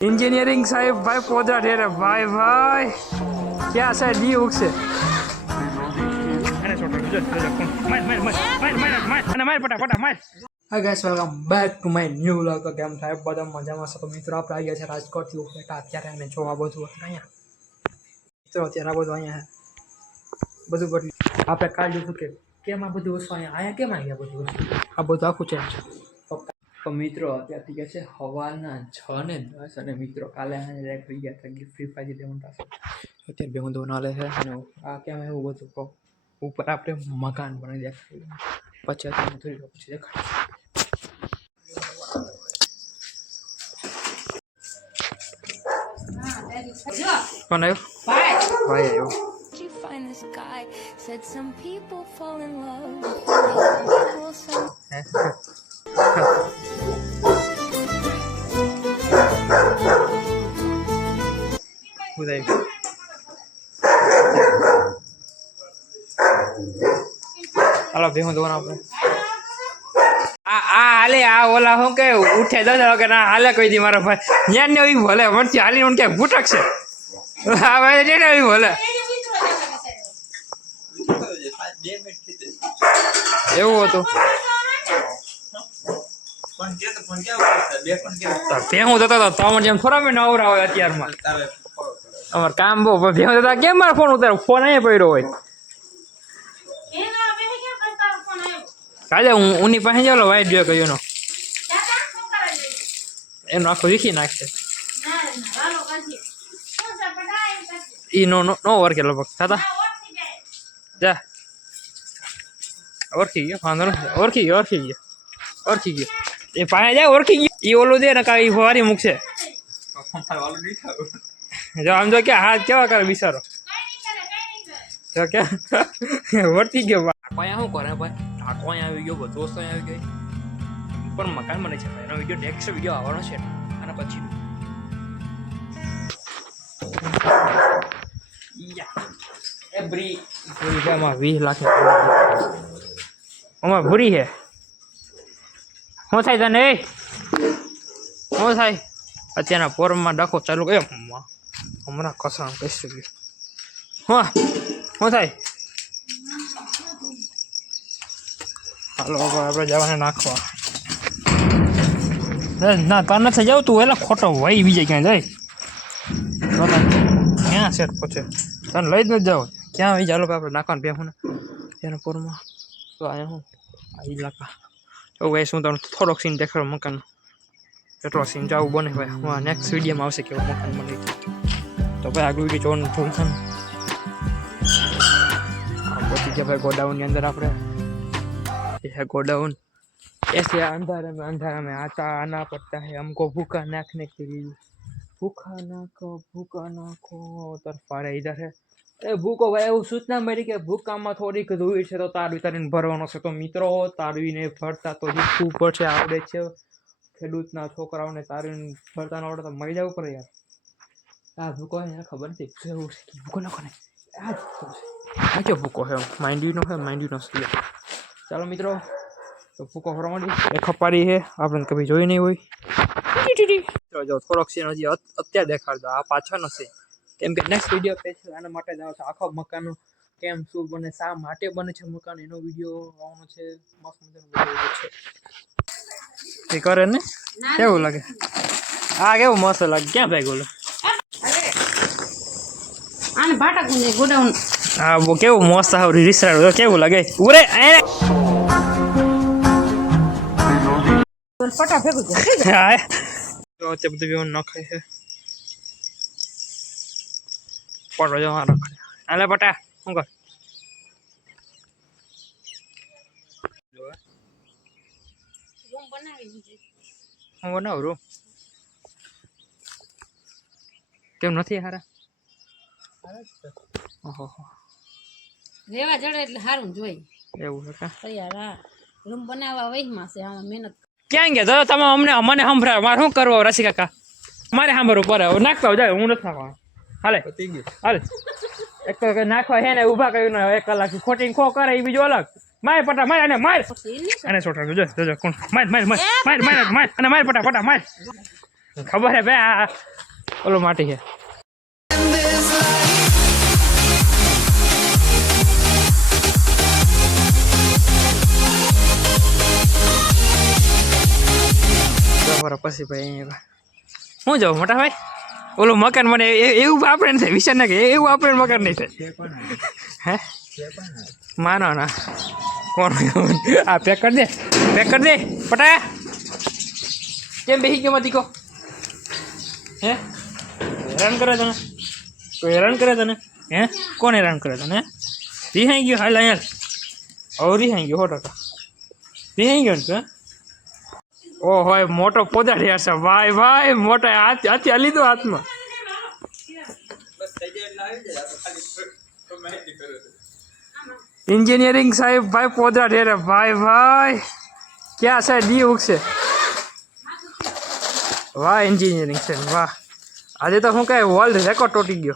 engineering साहेब भाई पौधा ढेर भाई भाई क्या सर दी उग से hi guys welcome back to my new vlog तो કેમ થાય બધા મજામાં છો તો મિત્રો આપણે આવી ગયા છે રાજકોટથી ઉપેટા અત્યારે અને જો આ બધું અહીંયા મિત્રો અત્યારે આ બધું અહીંયા બધું બદલી આપણે કાલ જોયું કે કેમ આ બધું વસ્તુ અહીંયા કેમ આવી ગયા બધું વસ્તુ આ બધું આખું ચેન્જ છે તો મિત્રો અત્યારથી ગયા છે હવાના 6 ને 10 અને મિત્રો કાલે અહીંયા એક થઈ ગયા હતા ફ્રી ફાયર લેવાનું થશે અત્યારે બે હું ના લે છે અને આ કેમ એવું બધું કહો ઉપર આપણે મકાન બનાવી દેખાય પછી અત્યારે થોડી પછી દેખાય कौन आयो भाई आयो You find this guy said some people fall in love with some Uday hello भेहू दो ना આપણે આ હાલે આ ઓલા હું કે ઉઠે દો કે ના હાલે કોઈ દી મારો ભાઈ ન્યાન ને ઈ ભલે વણથી હાલી ઉન કે ભૂટક છે આ ભાઈ ને ઈ ભલે એવું હતું પણ કે તો ફોન કેવો બે ફોન કેવો તો ભેહું જતો તો તમાર જેમ થોડા મે નવરા હોય અત્યારમાં અમાર કામ બહુ ભેહું જતા કેમ મારો ફોન ઉતાર ફોન અહીંયા પડ્યો હોય કાલે ઉની પાસે જાવ વાઈટ જો કયો નો એનો આખો વીખી નાખશે ઈ નો વર્કે લગભગ થતા જા ઓળખી ગયો વાંધો નથી ઓળખી ગયો એ પાસે જાય ઓળખી ગયો ઈ ઓલું દે ને કાંઈ ફવારી મૂકશે જો આમ જો કે હાથ કેવા કરે બિચારો જો કે વર્તી ગયો કોઈ શું કરે ભાઈ ઠાકો અહીંયા આવી ગયો બધો વસ્તુ અહીંયા આવી ગઈ પણ મકાન બને છે એનો વિડીયો નેક્સ્ટ વિડીયો આવવાનો છે અને પછી એવરી માં 20 લાખ ઓમાં ભૂરી છે શું થાય તને શું થાય અત્યારના પોરમાં ડખો ચાલુ કર્યો હમણાં કસાણ કહેશે હા શું થાય હાલો આપણે જવાને નાખવા ના તાર નથી જાવ તું એલા ખોટો ભાઈ બીજે ક્યાં જાય ક્યાં સેટ પછી તને લઈ જ નથી જાવ ક્યાં આવી ચાલો આપણે નાખવાનું બેહું ને એના પોરમાં તો અહીંયા હું આ ઇલાકા તો ભાઈ શું તમને થોડોક સીન દેખાડો મકાનનો એટલો સીન જવું બને ભાઈ હા નેક્સ્ટ વિડીયોમાં આવશે કેવું મકાન બને તો ભાઈ આગળ વિડીયો જોવાનું ભૂલતા ને પહોંચી ગયા ભાઈ ગોડાઉનની અંદર આપણે है गोडाउन ऐसे अंधारा में आता आना पड़ता है हमको भूखा नाखने के लिए भूखा नाखो तरफारे इधर है ए भूखो भाई એવું સૂચના મળી કે ભૂકામાં થોડીક ધૂળ છે તો તારવી તારીને ભરવાનો છે તો મિત્રો તારવીને ભરતા તો શીખવું પડશે આવડે છે ખેડૂતના છોકરાઓને તારવીને ભરતા ન આવડે તો મરી જવું પડે યાર આ ભૂકો એને ખબર નથી કેવું છે ભૂકો નાખો ને આ કે ભૂકો છે માઇન્ડ નો છે ચાલો મિત્રો તો ફૂકો ફરવાની એક ખપારી છે આપણે કભી જોઈ નહીં હોય જો થોડોક સીન હજી અત્યારે દેખાડતો આ પાછળનો છે કેમ કે નેક્સ્ટ વિડીયો સ્પેશિયલ આના માટે જ આવશે આખો મકાનનું કેમ શું બને શા માટે બને છે મકાન એનો વિડીયો આવવાનો છે મસ્ત મજાનો વિડીયો છે એ કરે ને કેવું લાગે આ કેવું મસ્ત લાગે ક્યાં ભાઈ ગોલો આને ભાટા ગુંજે ગોડાઉન હા બો કેવું મસ્ત આવરી રીસરાડ કેવું લાગે ઉરે ફટા ભેગું છે હા તો તે બધું નખાય છે પડો જો હા નખાય આલે પટા શું કર રૂમ બનાવી દીધી હું બનાવું રૂમ કેમ નથી હારા ઓહો રેવા જડે એટલે સારું જોઈ એવું છે કા તૈયાર હા રૂમ બનાવવા વહીમાં છે આમાં મહેનત ક્યાં ગયા તમે અમને મને સંભળાવ મારે શું કરવું રસી કાકા મારે સાંભળવું પડે નાખવા જાય હું નથી નાખવાનું હાલે હાલે એક તો નાખવા છે ને ઊભા કર્યું ને 1 કલાક ખોટી ખો કરે એ બીજું અલગ માર પટા માર અને માર અને છોટા જોજો કોણ માર અને માર પટા માર ખબર હે ભાઈ આ ઓલો માટી છે પછી ભાઈ હું જાઉં મોટા ભાઈ ઓલું મકાન મને એવું આપણે નહીં થાય વિચાર ના કે એવું આપણે મકાન નહીં થાય હે માનો ના કોણ આ પેક કરી દે પટાયા કેમ બેસી ગયો મતી કો હે હેરાન કરે તને કોઈ હેરાન કરે તને હે કોણ હેરાન કરે તને રિહાઈ ગયો હાલ અહીંયા હવે રિહાઈ ગયો 100% રિહાઈ ગયો ને તું ઓ હોય મોટો પોદાડ યાર છે ભાઈ મોટા હાથી લીધો હાથમાં इंजीनियरिंग साहेब भाई पौधा ढेर भाई क्या साहब दी उगसे वाह इंजीनियरिंग से वाह आज तो हूँ कहीं वर्ल्ड रेकॉर्ड तोटी गयो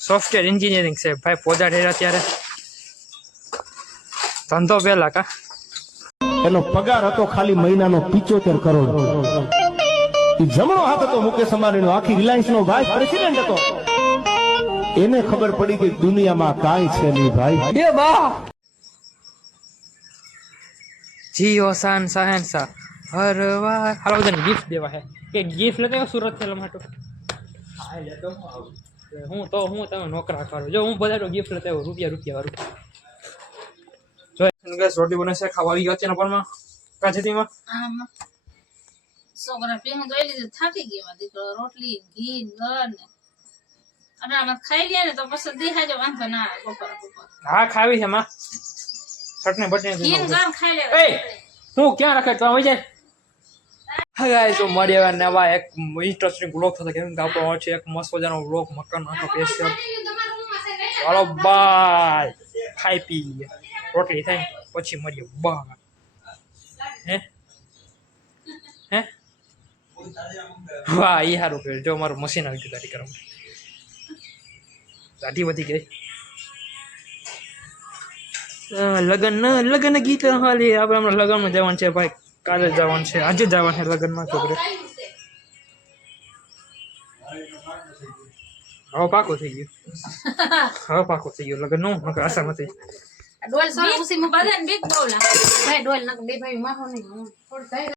सॉफ्टवेयर इंजीनियरिंग से भाई पौधा ढेर अत्यारे धंधो पहला का એનો પગાર હતો ખાલી મહિનાનો 75 કરોડ ઈ જમણો હાથ હતો મુકેશ અંબાણીનો આખી રિલાયન્સ નો વાઇસ પ્રેસિડેન્ટ હતો એને ખબર પડી કે દુનિયામાં કાંઈ છે નહીં ભાઈ એ બા જીઓ શાન શહેનશાહ હર વાર હાલો બધાને ગિફ્ટ દેવા હે કે ગિફ્ટ લેતો આવ્યો સુરત થી લમાટો આ લેતો હું તમે નોકરા કરો જો હું બધાનો ગિફ્ટ લેતો આવ્યો રૂપિયા વાળું ગેસ રોટી બને છે ખાવાની ગયો છે ને પરમાં કાચીમાં આમાં છોકરા પીહું જોઈ લીધું થાકી ગયા દીકરો રોટલી ઘી ઘર ને અને આમાં ખાઈ લે ને તો પછી દેખાજો વાંધો ના આવે બપોર હા ખાવી છે માં છટને બટને ઘી ઘર ખાઈ લે એ હું ક્યાં રાખે તો આવી જાય હા ગાઈસ તો મારી હવે નવા એક ઇન્ટરેસ્ટિંગ બ્લોગ થતો કેમ કે આપણો છે એક મસ્ત મજાનો બ્લોગ મકાન આખો સ્પેશિયલ ચાલો બાય ખાઈ પી રોટલી થાય પછી મળીએ બા હે વાહ એ સારું કર્યું જો મારું મશીન આવી ગયું દાઢી કરવા દાઢી વધી ગઈ લગ્ન ગીત હાલી આપણે હમણાં લગ્નમાં જવાનું છે ભાઈ કાલે જવાનું છે આજે જવાનું છે લગ્નમાં છોકરે હવે પાકો થઈ ગયું લગ્ન નું આશા નથી ડોલ સર ખુશી માં બધાને બીક બોલા ભાઈ ડોલ ના બે ભાઈ માફો નહીં